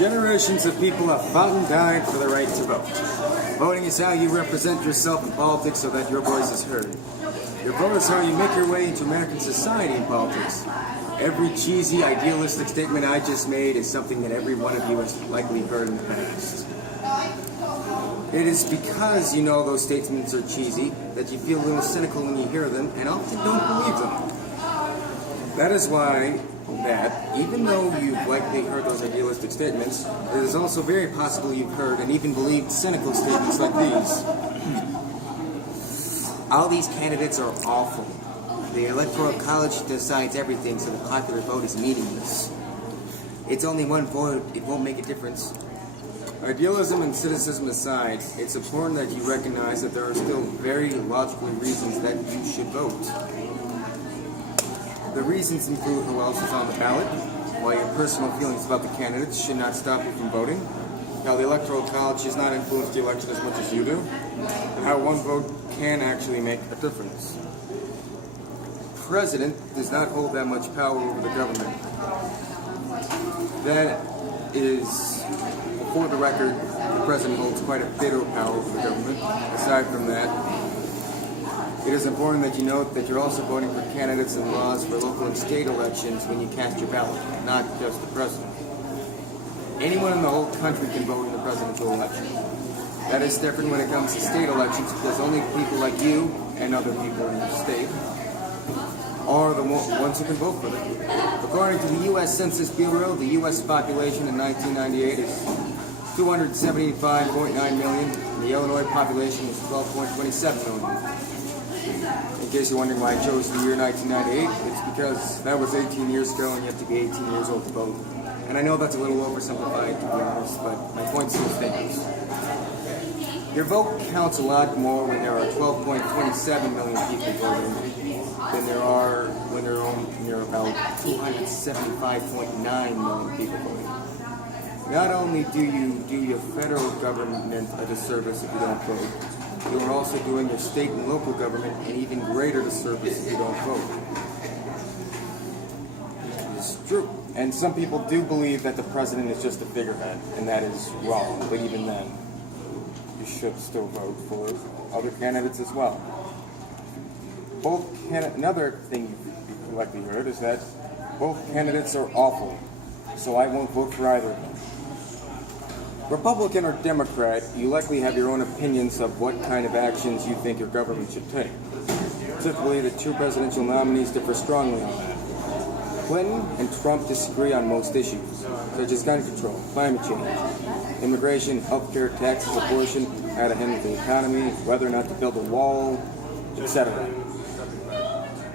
Generations of people have fought and died for the right to vote. Voting is how you represent yourself in politics so that your voice is heard. Your vote is how you make your way into American society in politics. Every cheesy, idealistic statement I just made is something that every one of you has likely heard in the past. It is because you know those statements are cheesy that you feel a little cynical when you hear them and often don't believe them. That is why even though you've likely heard those idealistic statements, it is also very possible you've heard and even believed cynical statements like these. All these candidates are awful. The Electoral College decides everything, so the popular vote is meaningless. It's only one vote, it won't make a difference. Idealism and cynicism aside, it's important that you recognize that there are still very logical reasons that you should vote. The reasons include who else is on the ballot, why your personal feelings about the candidates should not stop you from voting, how the Electoral College does not influence the election as much as you do, and how one vote can actually make a difference. The president does not hold that much power over the government. That is, for the record, the president holds quite a bit of power over the government. Aside from that, it is important that you note that you're also voting for candidates and laws for local and state elections when you cast your ballot, not just the president. Anyone in the whole country can vote in the presidential election. That is different when it comes to state elections because only people like you and other people in the state are the ones who can vote for them. According to the U.S. Census Bureau, the U.S. population in 1998 is 275.9 million, and the Illinois population is 12.27 million. In case you're wondering why I chose the year 1998, it's because that was 18 years ago and you have to be 18 years old to vote. And I know that's a little oversimplified, to be honest, but my point still stands. Your vote counts a lot more when there are 12.27 million people voting than there are when there are about 275.9 million people voting. Not only do you do your federal government a disservice if you don't vote, you are also doing your state and local government an even greater disservice if you don't vote. It's true. And some people do believe that the president is just a figurehead, and that is wrong. But even then, you should still vote for other candidates as well. Another thing you've likely heard is that both candidates are awful, so I won't vote for either of them. Republican or Democrat, you likely have your own opinions of what kind of actions you think your government should take. Typically, the two presidential nominees differ strongly on that. Clinton and Trump disagree on most issues, such as gun control, climate change, immigration, healthcare, taxes, abortion, how to handle the economy, whether or not to build a wall, etc.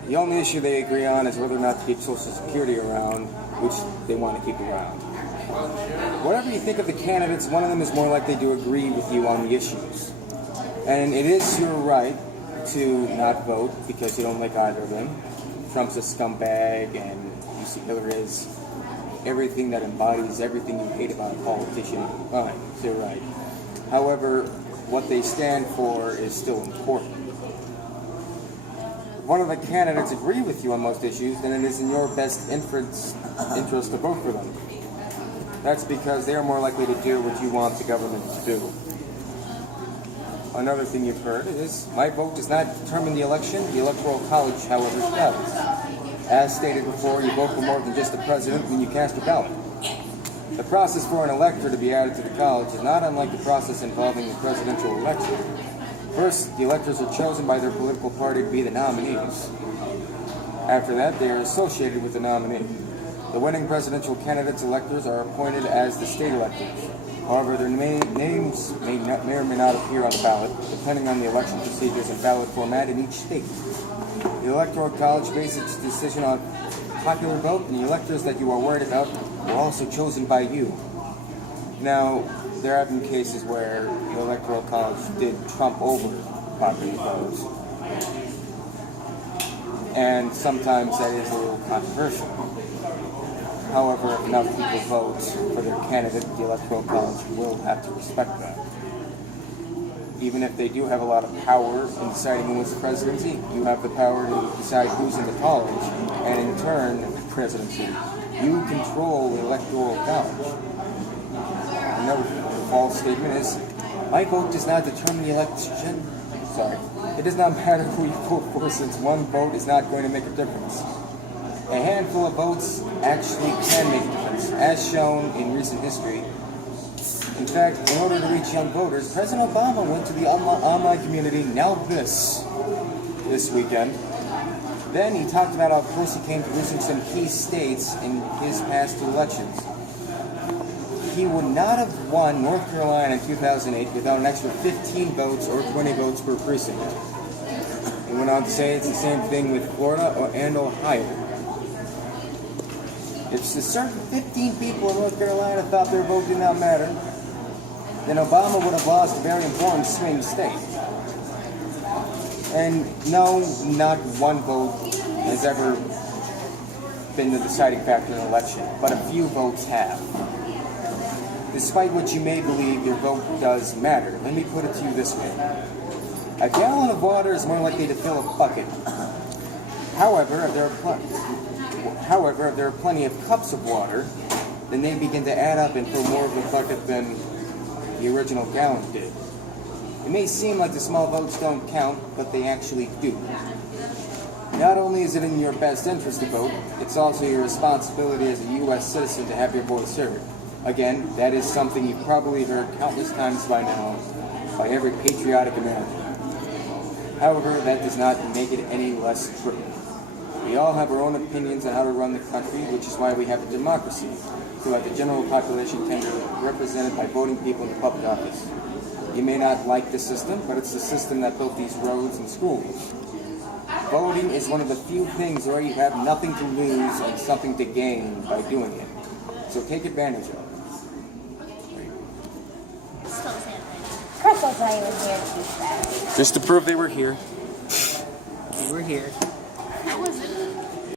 The only issue they agree on is whether or not to keep Social Security around, which they want to keep around. Whatever you think of the candidates, one of them is more likely to agree with you on the issues. And it is your right to not vote because you don't like either of them. Trump's a scumbag and you see Hillary is everything that embodies everything you hate about a politician. Fine, it's your right. However, what they stand for is still important. If one of the candidates agree with you on most issues, then it is in your best interest to vote for them. That's because they are more likely to do what you want the government to do. Another thing you've heard is, my vote does not determine the election. The Electoral College, however, does. As stated before, you vote for more than just the president when you cast your ballot. The process for an elector to be added to the college is not unlike the process involving the presidential election. First, the electors are chosen by their political party to be the nominees. After that, they are associated with the nominee. The winning presidential candidates' electors are appointed as the state electors. However, their names may or may not appear on the ballot, depending on the election procedures and ballot format in each state. The Electoral College bases its decision on popular vote, and the electors that you are worried about were also chosen by you. Now, there have been cases where the Electoral College did trump over popular votes, and sometimes that is a little controversial. However, if enough people vote for their candidate, the Electoral College will have to respect that. Even if they do have a lot of power in deciding who wins the presidency, you have the power to decide who's in the college, and in turn, the presidency. You control the Electoral College. Another false statement is, my vote does not determine the election. Sorry. It does not matter who you vote for since one vote is not going to make a difference. A handful of votes actually can make a difference, as shown in recent history. In fact, in order to reach young voters, President Obama went to the online community, now this weekend. Then he talked about how close he came to losing some key states in his past elections. He would not have won North Carolina in 2008 without an extra 15 votes or 20 votes per precinct. He went on to say it's the same thing with Florida and Ohio. If a certain 15 people in North Carolina thought their vote did not matter, then Obama would have lost a very important swing state. And no, not one vote has ever been the deciding factor in an election, but a few votes have. Despite what you may believe, your vote does matter. Let me put it to you this way. A gallon of water is more likely to fill a bucket. However, if there are plenty of cups of water, then they begin to add up and fill more of the bucket than the original gallon did. It may seem like the small votes don't count, but they actually do. Not only is it in your best interest to vote, it's also your responsibility as a U.S. citizen to have your voice heard. Again, that is something you've probably heard countless times by now by every patriotic American. However, that does not make it any less true. We all have our own opinions on how to run the country, which is why we have a democracy, so that the general population can be represented by voting people in the public office. You may not like the system, but it's the system that built these roads and schools. Voting is one of the few things where you have nothing to lose and something to gain by doing it. So take advantage of it. Crystal's not even here to be sad. Just to prove they were here. We're here.